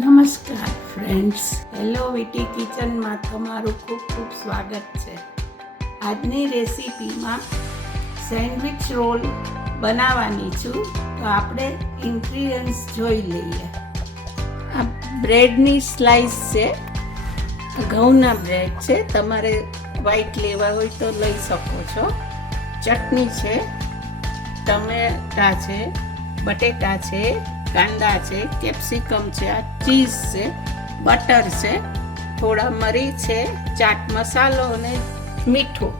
નમસ્કાર friends, hello વીટી કિચનમાં તમારું ખૂબ ખૂબ સ્વાગત છે. આજની રેસીપીમાં સેન્ડવિચ રોલ બનાવવાની છું. તો આપણે ઇન્ગ્રીડિયન્ટ્સ જોઈ લઈએ. આ બ્રેડની સ્લાઇસ છે, ઘઉંના બ્રેડ છે. તમારે વ્હાઈટ લેવા હોય તો લઈ શકો છો. ચટણી છે, ટમેટા છે, બટેટા છે, કાંદા છે, કેપ્સિકમ છે, આ ચીઝ છે, બટર છે, થોડા મરી છે, ચાટ મસાલો અને મીઠું.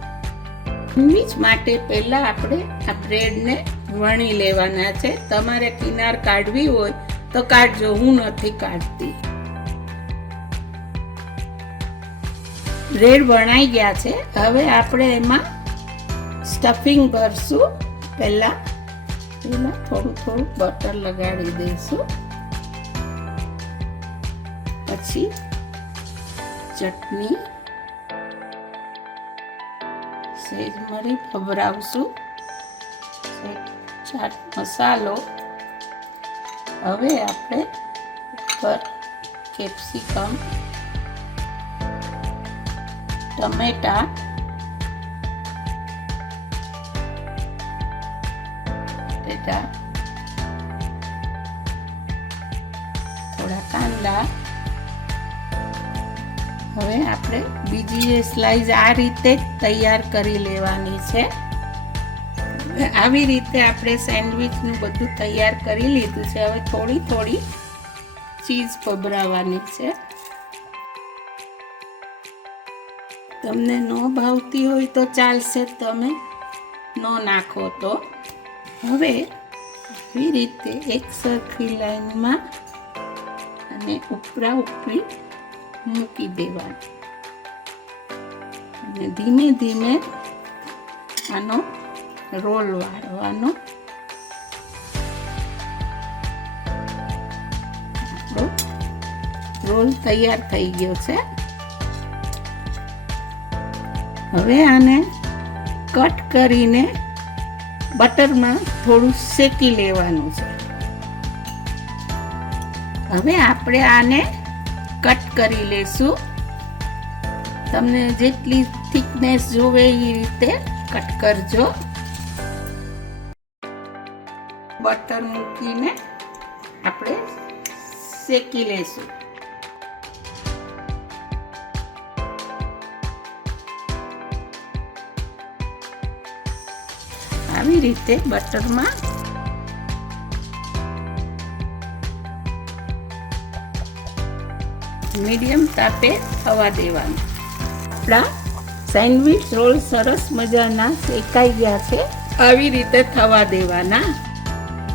સેન્ડવિચ માટે પહેલાં આપણે આ બ્રેડને વણી લેવાના છે. તમારે કિનાર કાઢવી હોય તો કાઢજો, હું નથી કાઢતી. બ્રેડ વણાઈ ગયા છે. હવે આપણે એમાં સ્ટફિંગ ભરશું. પહેલાં થોડું બટર લગાડી દઈશું. પછી ચટણી, સેજ મરી ભભરાવશું, ચાટ મસાલો. હવે આપણે ઉપર કેપ્સિકમ, ટમેટા, થોડા કાંદા. હવે આપણે બીજી સ્લાઇસ આ રીતે તૈયાર કરી લેવાની છે. આવી રીતે આપણે સેન્ડવિચનું બધું તૈયાર કરી લીધું છે. હવે થોડી ચીઝ ભભરાવાની છે. તમને ન ભાવતી હોય તો ચાલશે, તમે ન નાખો તો. હવે આવી રીતે એક સરખી લાઈનમાં અને ઉપરા ઉપરી મૂકી દેવાનું અને ધીમે ધીમે આનો રોલ વાળવાનો. આપણો રોલ તૈયાર થઈ ગયો છે. હવે આને કટ કરીને બટરમાં થોડું શેકી લેવાનું છે. હવે આપણે આને કટ કરી લેશું. તમને જેટલી થિકનેસ જોવે એ રીતે કટ કરજો. બટર મૂકીને આપણે શેકી લેશું. આવી રીતે બટરમાં મીડિયમ તાપે થવા દેવાનું. આપણા સેન્ડવિચ રોલ સરસ મજાના શેકાઈ ગયા છે. આવી રીતે થવા દેવાના.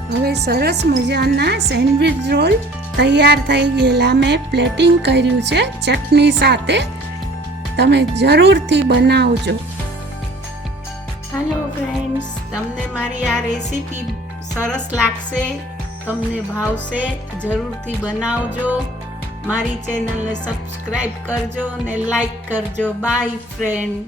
હવે સરસ મજાના સેન્ડવિચ રોલ તૈયાર થઈ ગયેલા. મેં પ્લેટિંગ કર્યું છે ચટણી સાથે. તમે જરૂરથી બનાવજો. હેલો ફ્રેન્ડ્સ, તમને મારી આ રેસીપી સરસ લાગશે, તમને ભાવશે, જરૂરથી બનાવજો. મારી ચેનલને સબસ્ક્રાઈબ કરજો અને લાઈક કરજો. By friend.